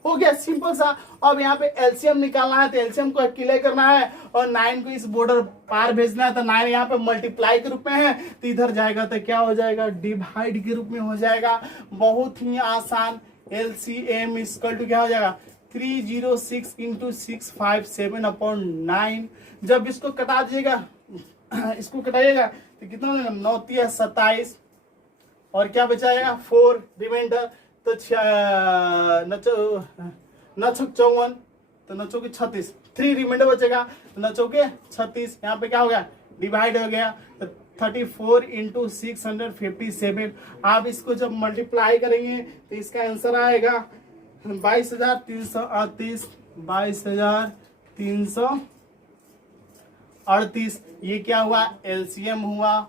हो गया, सिंपल सा। अब यहाँ पे एलसीएम निकालना है, तो एलसीएम को अकेले करना है और 9 को इस बॉर्डर पार भेजना है। तो 9 यहाँ पे मल्टीप्लाई के रूप में है, तो इधर जाएगा तो क्या हो जाएगा, डिवाइड के रूप में हो जाएगा। बहुत ही आसान। LCM इक्वल टू क्या हो जाएगा, 306 इंटू 657 अपॉन 9। जब इसको कटा दीजिएगा, इसको कटाइएगा तो कितना हो जाएगा, 9 3 27, और क्या बचाएगा 4 रिमाइंडर। तो 54, तो 9 चौके 36, 3 रिमाइंडर बचेगा, 9 चौके 36। यहाँ पे क्या हो गया, डिवाइड हो गया। तो 34 इंटू 657। आप इसको जब मल्टीप्लाई करेंगे तो इसका आंसर आएगा 22,338, 22,338। ये क्या हुआ, एलसीएम हुआ।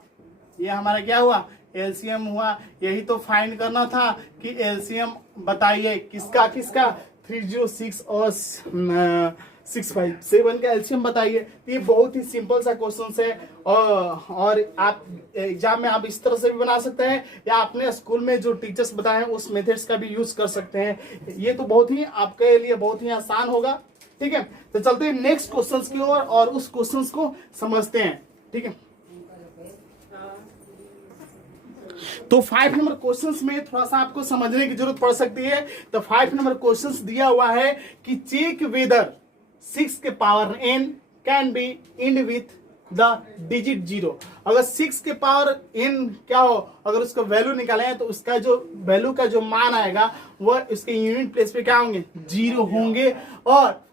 ये हमारा क्या हुआ, एलसीएम हुआ। यही तो फाइंड करना था कि एलसीएम बताइए किसका किसका, 306 और 657 का एलसीएम बताइए। ये बहुत ही सिंपल सा क्वेश्चन है, और आप एग्जाम में आप इस तरह से भी बना सकते हैं, या अपने स्कूल में जो टीचर्स बताए हैं उस मेथड्स का भी यूज कर सकते हैं। ये तो बहुत ही आपके लिए बहुत ही आसान होगा। ठीक है, तो चलते हैं नेक्स्ट क्वेश्चन की ओर और उस क्वेश्चन को समझते हैं। ठीक है, तो 5 नंबर क्वेश्चंस में थोड़ा सा आपको समझने की जरूरत पड़ सकती है। तो 5 नंबर क्वेश्चंस दिया हुआ है कि चेक वेदर 6 के power n can be and with the digit 0। अगर 6 के पावर n क्या हो, अगर उसका वैल्यू निकाले तो उसका जो वैल्यू का जो मान आएगा वह उसके यूनिट प्लेस पे क्या होंगे, 0 होंगे। और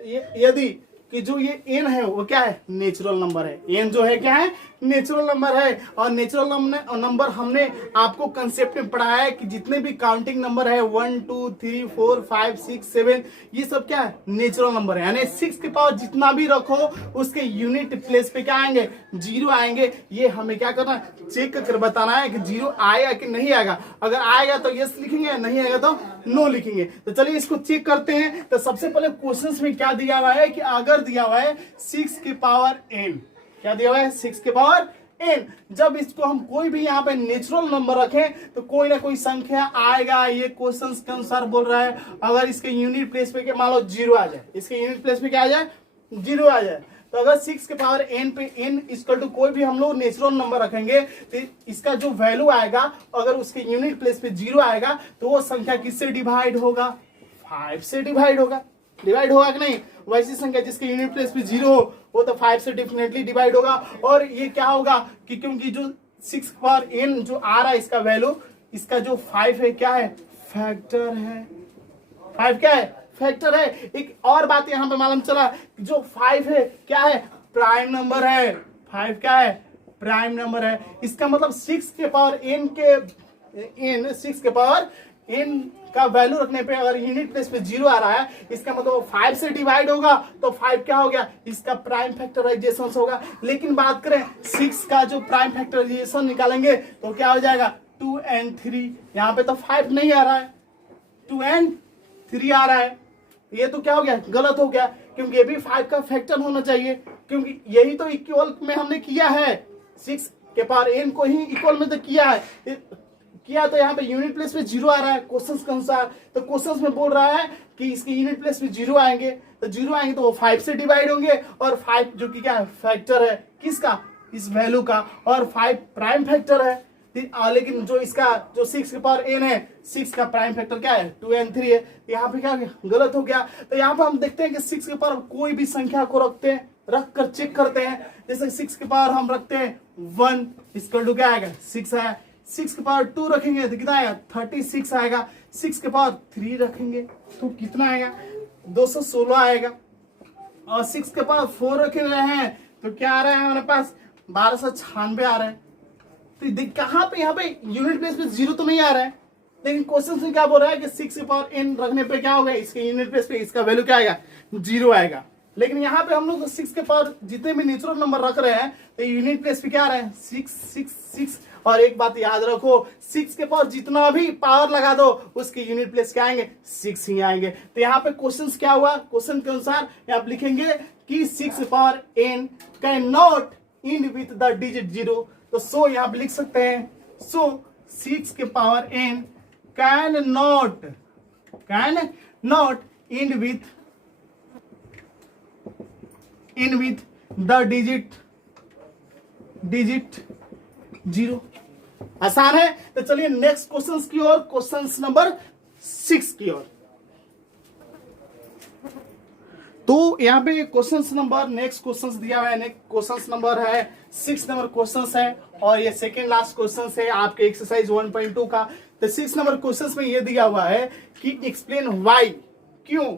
यदि कि जो ये n है वो क्या है, नेचुरल नंबर है। n जो है क्या है, नेचुरल नंबर है। और नेचुरल नंबर हमने आपको कंसेप्ट में पढ़ाया है कि जितने भी काउंटिंग नंबर है 1 2 3 4 5 6 7, ये सब क्या है, नेचुरल नंबर है। यानी 6 के पावर जितना भी रखो उसके यूनिट प्लेस पे क्या आएंगे, 0 आएंगे। ये हमें क्या करना है, चेक कर बताना है कि 0 आएगा कि नहीं आएगा। अगर आएगा तो यस लिखेंगे, नहीं आएगा तो नो लिखेंगे। तो चलिए इसको चेक करते हैं। तो सबसे पहले क्वेश्चंस में क्या दिया हुआ है कि अगर दिया हुआ है 6 के पावर n, क्या दिया हुआ है, 6 के पावर n। जब इसको हम कोई भी यहाँ पे नेचुरल नंबर रखें तो कोई ना कोई संख्या आएगा। ये क्वेश्चन के अनुसार बोल रहा है। अगर इसके यूनिट प्लेस पे मान लो 0 आ जाए, इसके यूनिट प्लेस पे क्या आ जाए, 0 आ जाए, तो अगर 6 के पावर n पे n इक्वल टू कोई भी हम लोग नेचुरल नंबर रखेंगे तो इसका जो वैल्यू आएगा, अगर उसके यूनिट प्लेस पे 0 आएगा तो वो संख्या किससे डिवाइड होगा? 5 से डिवाइड होगा। डिवाइड होगा कि नहीं? वैसी संख्या जिसके यूनिट प्लेस पे 0 हो वो तो 5 से डेफिनेटली डिवाइड होगा। और ये क्या होगा कि क्योंकि जो 6 के पावर n जो आ रहा है इसका वैल्यू, इसका जो 5 है क्या है? फैक्टर है। 5 क्या है? फैक्टर है। एक और बात यहाँ पे मालूम चला, जो 5 है क्या है? प्राइम नंबर है। 5 क्या है? प्राइम नंबर है। इसका मतलब 6 के पावर n का वैल्यू रखने पे अगर यूनिट प्लेस पे 0 आ रहा है, इसका मतलब 5 से डिवाइड होगा तो 5 क्या हो गया? इसका प्राइम फैक्टराइजेशन होगा। लेकिन बात करें 6 का जो प्राइम फैक्टराइजेशन निकालेंगे तो क्या हो जाएगा? 2n3। यहाँ पे तो 5 नहीं आ रहा है, 2n3 आ रहा है। ये तो क्या हो गया? गलत हो गया, क्योंकि ये भी 5 का फैक्टर होना चाहिए, क्योंकि यही तो इक्वल में हमने किया है। 6 के पावर n को ही इक्वल में तो किया है, तो यहाँ पे यूनिट प्लेस पे 0 आ रहा है क्वेश्चन के अनुसार। तो क्वेश्चन में बोल रहा है कि इसके यूनिट प्लेस पे 0 आएंगे, तो 0 आएंगे तो वो 5 से डिवाइड होंगे, और 5 जो कि क्या है? फैक्टर है। किसका? इस वैल्यू का। और 5 प्राइम फैक्टर है। लेकिन जो इसका जो 6 के पावर n है, 6 का प्राइम फैक्टर क्या है? 2n3 है। यहाँ पे क्या गलत हो गया। तो यहाँ पे हम देखते हैं कि 6 के पावर कोई भी संख्या को रख कर चेक करते हैं। जैसे 6 के पावर हम रखते हैं 1 इक्वल टू क्या आएगा? 6 है। 6 के पावर 2 रखेंगे तो कितना आएगा? 36 आएगा। 6 के पावर 3 रखेंगे तो कितना आएगा? 216 आएगा। और 6 के पावर 4 रखे रहे हैं तो क्या आ रहा है हमारे पास? 1296 आ रहा है। तो देख कहाँ पे, यहाँ पे यूनिट प्लेस पे 0 तो नहीं आ रहा है, लेकिन क्वेश्चन में क्या बोल रहा है कि 6 के पावर n रखने पे क्या होगा? इसके यूनिट प्लेस पे इसका वैल्यू क्या आएगा? 0 आएगा। लेकिन यहाँ पे हम लोग 6 के पावर जितने भी नेचुरल नंबर रख रहे हैं तो यूनिट प्लेस पे क्या आ रहा है? 6 6 6। और एक बात याद रखो, 6 के पावर जितना भी पावर लगा दो उसके यूनिट प्लेस क्या आएंगे? 6 ही आएंगे। तो यहाँ पे क्वेश्चन क्या हुआ? क्वेश्चन के अनुसार आप लिखेंगे कि 6 power n can not and with the digit 0। तो सो यहाँ पे लिख सकते हैं, सो 6 के power n can not and with the digit 0। आसान है। तो चलिए नेक्स्ट क्वेश्चन की ओर, क्वेश्चन नंबर 6 की ओर। तो यहाँ पे क्वेश्चन नंबर नेक्स्ट क्वेश्चन दिया हुआ है। नेक्स्ट क्वेश्चन नंबर है 6 नंबर क्वेश्चन है, और ये सेकेंड लास्ट क्वेश्चन है आपके एक्सरसाइज 1.2 का। तो 6 नंबर क्वेश्चन में ये दिया हुआ है कि एक्सप्लेन वाई, क्यों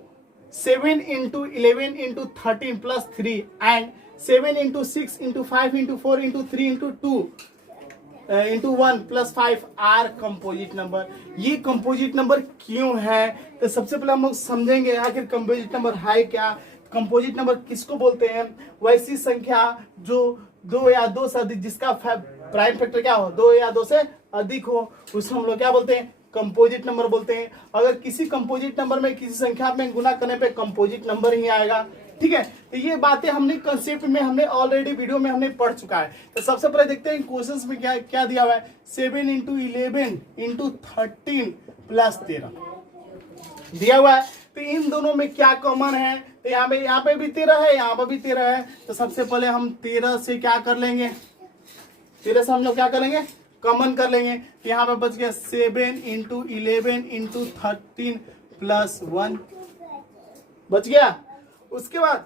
7 into 11 into 13 plus 3 and 7 into 6 into 5 into 4 into 3 into 2 into 1 plus 5 are composite number. ये कंपोजिट नंबर क्यों है? तो सबसे पहले हम लोग समझेंगे आखिर कंपोजिट नंबर है क्या। कंपोजिट नंबर किसको बोलते हैं? वैसी संख्या जो 2 या 2 से अधिक, जिसका प्राइम फैक्टर क्या हो? 2 या 2 से अधिक हो, उसको हम लोग क्या बोलते हैं? कंपोजिट नंबर बोलते हैं। अगर किसी कंपोजिट नंबर में किसी संख्या में गुना करने पे कंपोजिट नंबर ही आएगा। ठीक है, तो ये बातें हमने कंसेप्ट में हमने ऑलरेडी वीडियो में हमने पढ़ चुका है। तो सबसे पहले देखते हैं क्वेश्चंस में क्या क्या दिया हुआ है। 7 इंटू 11 इंटू 13 प्लस 13 दिया हुआ है। तो इन दोनों में क्या कॉमन है? तो यहाँ पे भी 13 है, यहाँ पे भी 13 है। तो सबसे पहले हम 13 से क्या कर लेंगे? 13 से हम लोग क्या करेंगे? कॉमन कर लेंगे। यहाँ पे बच गया 7 इंटू 11 इंटू 13 प्लस 1 बच गया। उसके बाद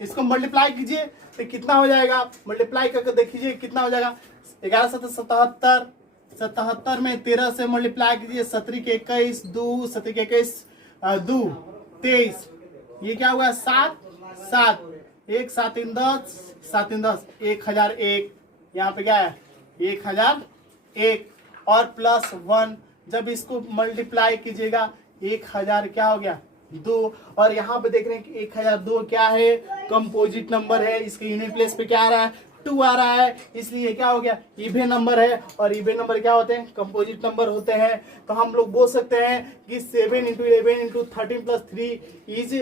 इसको मल्टीप्लाई कीजिए तो कितना हो जाएगा? मल्टीप्लाई करके देखिए कितना हो जाएगा। 11 77 77 में 13 से मल्टीप्लाई कीजिए। 17 के 21 2 17 के 21 2 23, ये क्या हुआ? 7 7 1 7 3 10 7 3 10 1001। यहाँ पे क्या है? 1001 और प्लस 1। जब इसको मल्टीप्लाई कीजिएगा 1000 क्या हो गया? 2। और यहाँ पे देख रहे हैं कि 1002 क्या है? कंपोजिट नंबर है। इसके यूनिट प्लेस पे क्या आ रहा है? 2 आ रहा है, इसलिए क्या हो गया, इवन नंबर है। और इवन नंबर क्या होते हैं, कंपोजिट नंबर होते हैं। तो हम लोग बोल सकते हैं कि 7 × 11 × 13 + 3 इज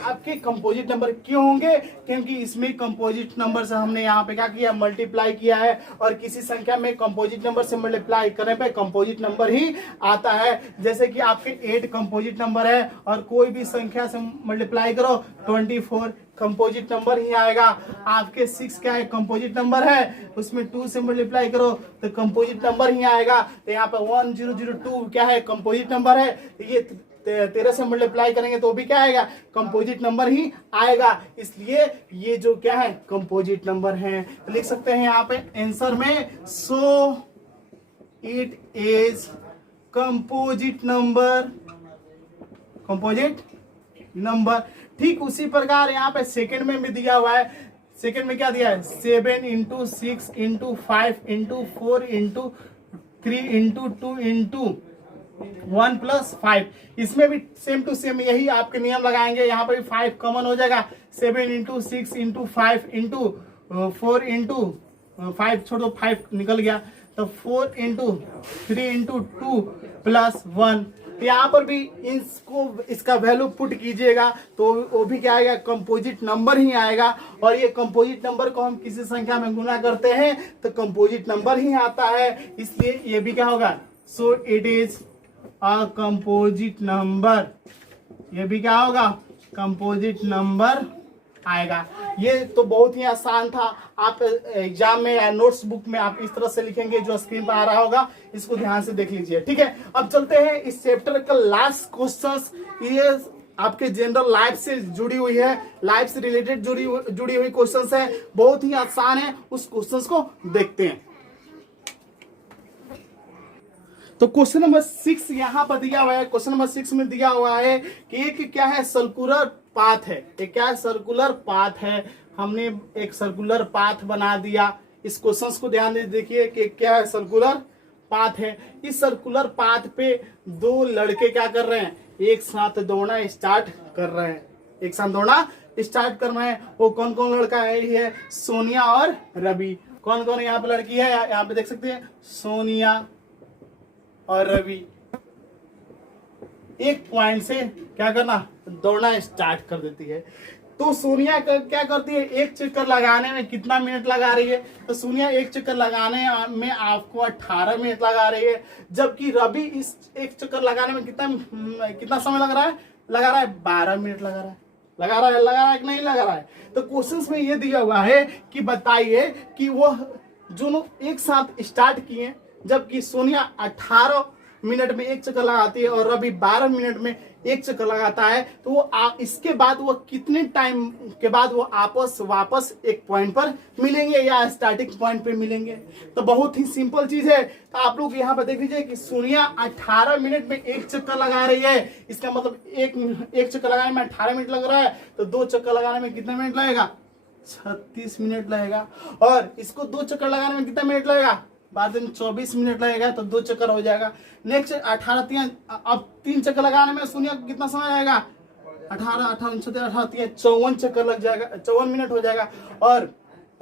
आपके कंपोजिट नंबर। क्यों होंगे, क्योंकि इसमें कंपोजिट नंबर से हमने यहाँ पे क्या किया, मल्टीप्लाई किया है। और किसी संख्या में कंपोजिट नंबर से मल्टीप्लाई करने पे कंपोजिट नंबर ही आता है। जैसे कि आपके 8 कंपोजिट नंबर है और कोई भी संख्या से मल्टीप्लाई करो 24 कंपोजिट नंबर ही आएगा। आपके 6 क्या है, कंपोजिट नंबर है, उसमें 2 से मल्टीप्लाई करो तो कंपोजिट नंबर ही आएगा। तो यहाँ पे 1002 क्या है, कंपोजिट नंबर है। ये 13 से मल्टीप्लाई करेंगे तो भी क्या आएगा, कंपोजिट नंबर ही आएगा। इसलिए ये जो क्या है, कंपोजिट नंबर है। तो लिख सकते हैं यहाँ पे आंसर में, so it is composite number, composite number. ठीक उसी प्रकार यहाँ पे सेकंड में भी दिया हुआ है। सेकंड में क्या दिया है, 7 × 6 × 5 × 4 × 3 × 2 × 1 + 5। इसमें भी सेम टू सेम यही आपके नियम लगाएंगे। यहाँ पर भी 5 कॉमन हो जाएगा। 7 × 6 × 5 × 4 × 5 छोड़ो, 5 निकल गया तो 4 × 3 × 2 + 1। यहाँ पर भी इसको इसका वैल्यू पुट कीजिएगा तो वो भी क्या आएगा, कंपोजिट नंबर ही आएगा। और ये कंपोजिट नंबर को हम किसी संख्या में गुना करते हैं तो कंपोजिट नंबर ही आता है। इसलिए ये भी क्या होगा, so it is a composite number. ये भी क्या होगा, कंपोजिट नंबर आएगा। ये तो बहुत ही आसान था। आप एग्जाम में या नोट्स बुक में आप इस तरह से लिखेंगे, जो स्क्रीन पर आ रहा होगा, इसको ध्यान से देख लीजिए। ठीक है, अब चलते हैं इस चैप्टर का लास्ट क्वेश्चंस। ये आपके जनरल लाइफ से जुड़ी हुई है, लाइफ से रिलेटेड जुड़ी हुई क्वेश्चंस है, बहुत ही आसान है। उस क्वेश्चंस को देखते हैं। तो क्वेश्चन नंबर 6 यहाँ पर दिया हुआ है। क्वेश्चन नंबर 6 में दिया हुआ है कि एक क्या है, सर्कुलर पाथ है। एक क्या है, सर्कुलर पाथ है। हमने एक सर्कुलर पाथ बना दिया। इस क्वेश्चन को ध्यान से देखिए कि क्या है, सर्कुलर पाथ है। इस सर्कुलर पाथ पे 2 लड़के क्या कर रहे हैं, एक साथ दौड़ना स्टार्ट कर रहे हैं। एक साथ दौड़ना स्टार्ट कर रहे हैं। वो कौन कौन लड़का है, ये है सोनिया और रवि। कौन कौन यहाँ पे लड़की है, यहाँ पे देख सकते हैं, सोनिया और रवि। एक पॉइंट से क्या करना, दौड़ना स्टार्ट कर देती है। तो सोनिया क्या करती है, एक चक्कर लगाने में कितना मिनट लगा रही है, तो सोनिया एक चक्कर लगाने में आपको 18 मिनट लगा रही है। जबकि रवि इस एक चक्कर लगाने में कितना समय लग रहा है, 12 मिनट लगा रहा है कि नहीं लगा रहा है। तो क्वेश्चंस में ये दिया हुआ है कि बताइए कि वो दोनों एक साथ स्टार्ट किए, जबकि सोनिया 18 मिनट में एक चक्कर लगाती है और रवि 12 मिनट में एक चक्कर लगाता है। तो वो इसके बाद वो कितने टाइम के बाद वो वापस एक पॉइंट पर मिलेंगे या स्टार्टिंग पॉइंट पे मिलेंगे। तो बहुत ही सिंपल चीज है। तो आप लोग यहाँ पे देख लीजिए कि सोनिया 18 मिनट में एक चक्कर लगा रही है। इसका मतलब एक चक्कर लगाने में 18 मिनट लग रहा है, तो 2 चक्कर लगाने में कितना मिनट लगेगा, 36 मिनट लगेगा। और इसको 2 चक्कर लगाने में कितना मिनट लगेगा, बाद में 24 मिनट लगेगा, तो 2 चक्कर हो जाएगा। नेक्स्ट 18 अब 3 चक्कर लगाने में सोनिया को कितना समय आएगा, 18 54 चक्कर लग जाएगा, 54 मिनट हो जाएगा। और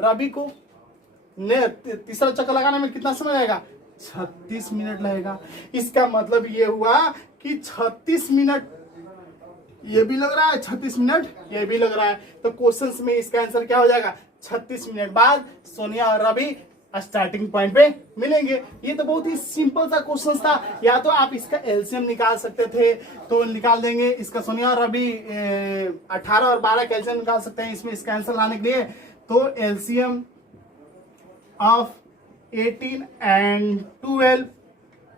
रवि को तीसरा चक्कर लगाने में कितना समय आएगा, 36 मिनट लगेगा। इसका मतलब ये हुआ कि 36 मिनट ये भी लग रहा है, 36 मिनट ये भी लग रहा है। तो क्वेश्चंस में इसका आंसर क्या हो जाएगा, 36 मिनट बाद सोनिया और रवि स्टार्टिंग पॉइंट पे मिलेंगे। ये तो बहुत ही सिंपल सा क्वेश्चन था। या तो आप इसका एलसीएम निकाल सकते थे तो निकाल देंगे। इसका सोनिया और रवि 18 और 12 का एलसीएम निकाल सकते हैं इसमें इसका आंसर लाने के लिए। तो एलसीएम ऑफ 18 and 12,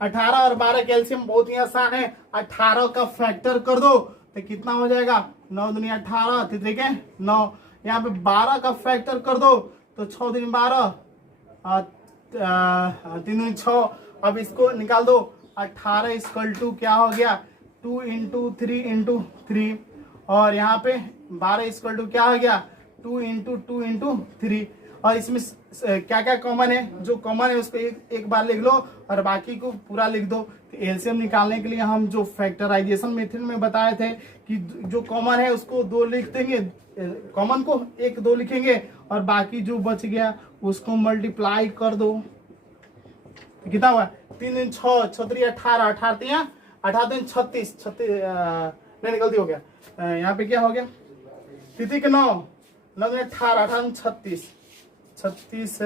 18 और 12 का एलसीएम बहुत ही आसान है। 18 का फैक्टर कर दो तो कितना हो जाएगा, 9 दूनी 18, 3 9। यहाँ पे 12 का फैक्टर कर दो तो 6 दूनी 12, 3 दूनी 6। अब इसको निकाल दो, 18 इक्वल टू क्या हो गया, 2 × 3 × 3। और यहाँ पे 12 इक्वल टू क्या हो गया, 2 × 2 × 3। और इसमें क्या क्या कॉमन है, जो कॉमन है उसको एक बार लिख लो और बाकी को पूरा लिख दो। तो एलसीएम निकालने के लिए हम जो फैक्टराइजेशन मेथड में बताए थे कि जो कॉमन है उसको 2 लिख देंगे, कॉमन को 1 2 लिखेंगे और बाकी जो बच गया उसको मल्टीप्लाई कर दो। तो कितना हुआ 3 दिन 6 6 3 18 18 3 18 दिन 36 36 नहीं गलती हो गया, यहाँ पे क्या हो गया तिथि के 9 9 दिन 18 18 दिन 36 36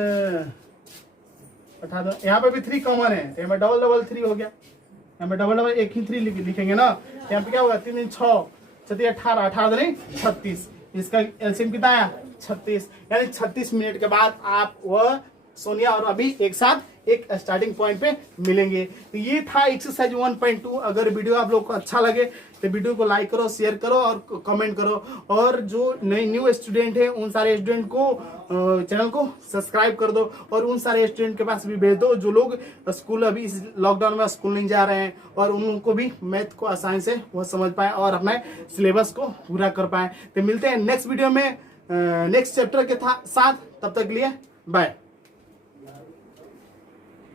18, यहाँ पे भी 3 कॉमन है, यहाँ पे डबल डबल 3 हो गया, यहाँ पे डबल डबल एक ही 3 लिखेंगे ना। यहाँ पे क्या होगा 3 दिन 6 6 18 18 दिन 36, इसका एलसीएम कितना आया 36, यानी 36 मिनट के बाद आप वह सोनिया और अभी एक साथ एक स्टार्टिंग पॉइंट पे मिलेंगे। तो ये था एक्सरसाइज 1.2। अगर वीडियो आप लोग को अच्छा लगे तो वीडियो को लाइक करो, शेयर करो और कमेंट करो, और जो नए न्यू स्टूडेंट है उन सारे स्टूडेंट को चैनल को सब्सक्राइब कर दो और उन सारे स्टूडेंट के पास भी भेज दो जो लोग स्कूल अभी इस लॉकडाउन में स्कूल नहीं जा रहे हैं, और उन लोगों को भी मैथ को आसानी से वो समझ पाए और अपने सिलेबस को पूरा कर पाए। तो मिलते हैं नेक्स्ट वीडियो में नेक्स्ट चैप्टर के साथ, तब तक के लिए बाय।